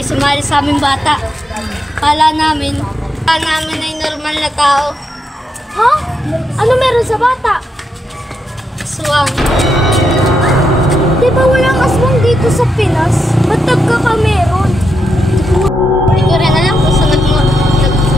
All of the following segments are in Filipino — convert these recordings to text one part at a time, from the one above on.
Sumali sa aming bata. Kala namin ay normal na tao. Ha? Ano meron sa bata? Aswang. Di ba walang aswang dito sa Pinas? Ba't nagkakameron? Hindi ko rin alam kung saan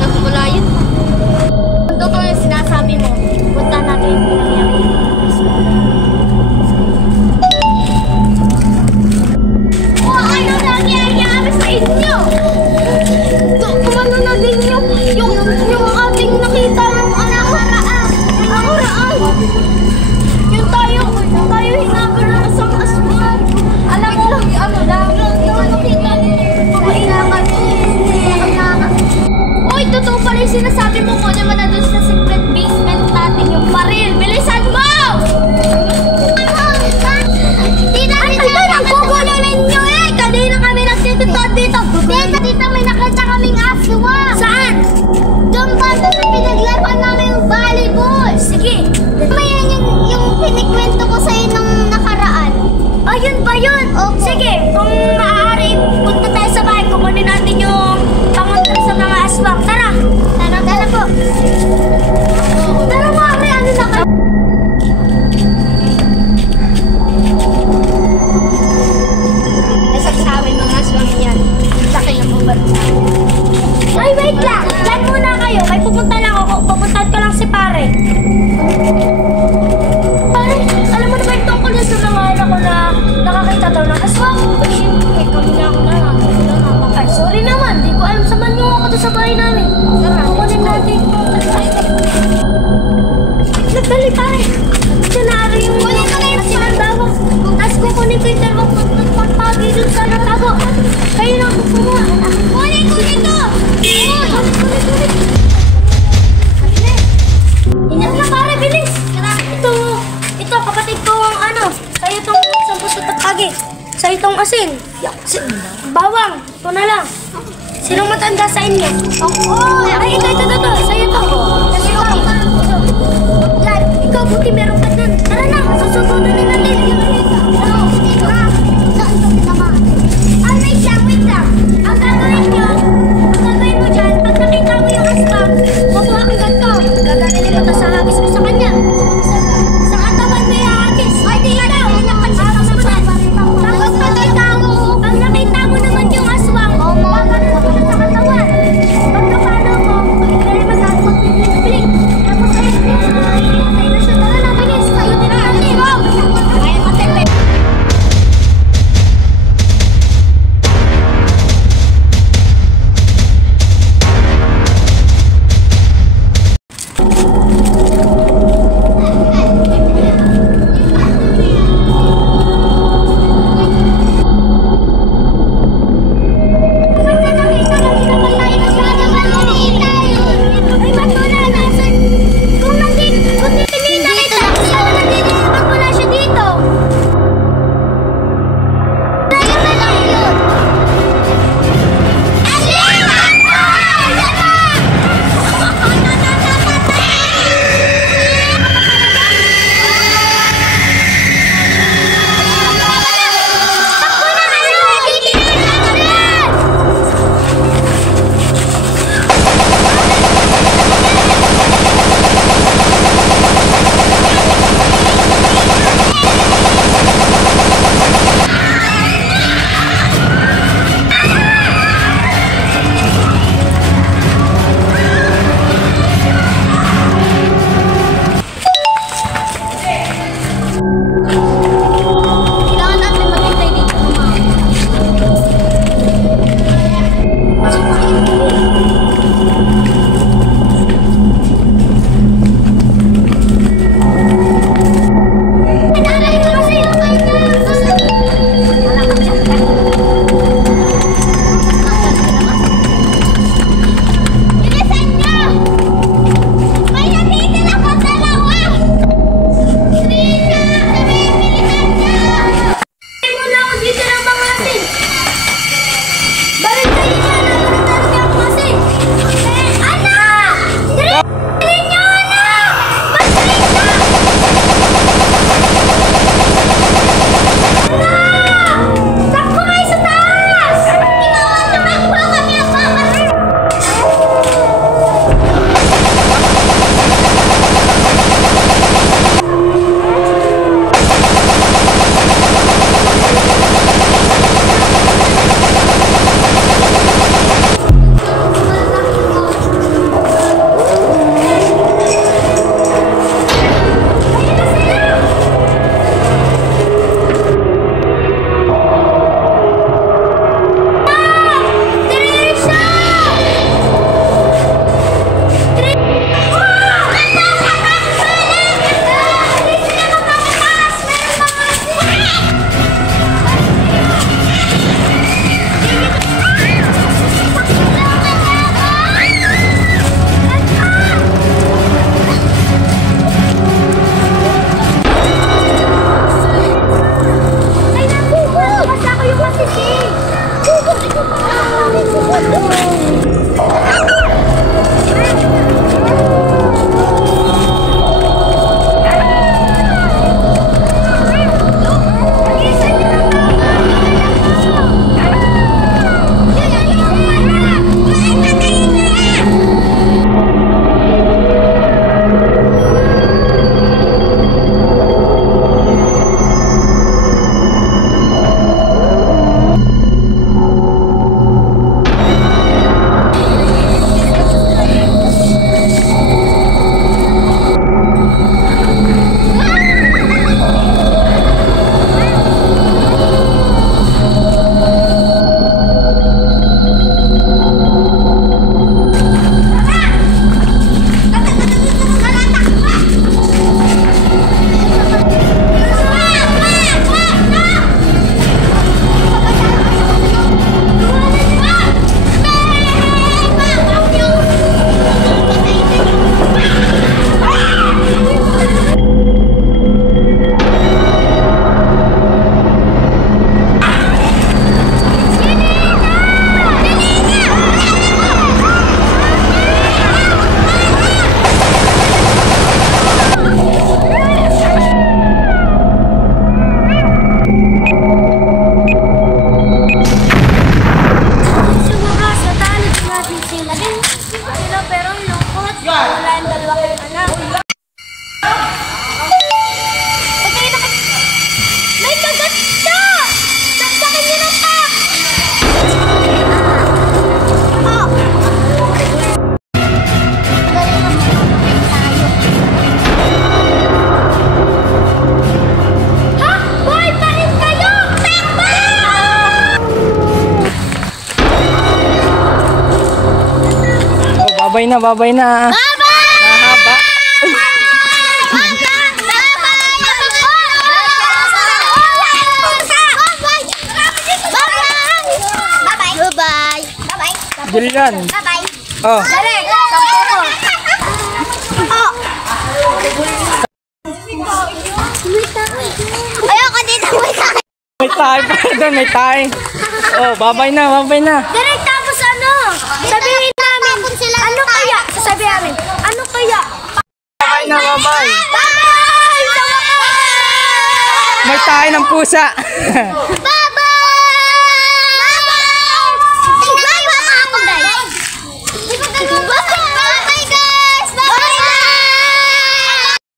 nagmula yun. Kung totoo yung sinasabi mo, punta natin yung pinangyari. Ano nangyayari sa inyo? Kumano na din yung ating nakita ng nakaraan. Yung tayo hinagal ng isang aswang. Alam mo, ano lang, yung nakita niyo, pumailangan Uy, totoo pala yung sinasabi mo ko naman na doon sa secret basement natin yung baril. Bilisan mo! Nagkukulo ninyo eh! Kanina kami nagtitutod dito! Dito may nakita kaming aswang! Saan? Doon ba sa pinaglaruan namin yung volleyball? Sige! Mayan yung pinikwento ko sa'yo nung nakaraan. Ayun ba yun? Opo. Sige, kung maaari, punta tayo sa bahay. Kukunin natin yung pangontra sa mga aswang. Tara! Tara po! Tara maaari, ano na kayo? Ay, wait lang! Diyan muna kayo. May pupunta lang ako. Pupuntahan ko lang si pare. Pare, alam mo na ba yung tungkol na sa mga anak ko na nakakita daw ng aswang? Ay, syempre, kami na ako na lang. Ay, sorry naman. Di ko alam samahan niyo ako doon sa bahay namin. Kukunin natin. Nagdali, pare. Sinari yung kunin ko na yung sinandawang. Tapos kukunin ko yung dalawang pagpagi doon sa natago. Kayo na, kukunin ko! Kunin ko! itong asin. Bawang, ito na lang. Sinong matanda sa inyo? Ako! Ay, ito. Sa'yo to. Yan, ikaw buti meron ka dun. Tara na, susubukan na natin. Wait lang. Ang gagawin mo dyan, pag nakita mo yung asbang, makuha ka ganito. Gagawin mo ito sa hagis mo sa kanya. Sa katawan mo yung hagis. Ay, di ka daw. Hagis mo na. Tapos pag nakita mo naman yung aswang, gagawin mo ito sa katawan. Pag napalo mo, hindi magagawa. tayong dalawa kay anak. May kagat ka! Saksakin niyo na pa! Oh! Ha? Boy, pa rin kayo! Takbo! Oh, babay na, babay na. Bye-bye! Mahaba. Julian. Bye-bye. Oh. Dali, sampo ko. Oh. Ayoko dito, may tayo. May tayo pa doon, may tayo. Oh, babay na, babay na. Direk, tapos ano? Sabihin namin, ano kaya? Sasabihin namin, ano kaya? Babay na, babay. Bye-bye! May tayo ng pusa.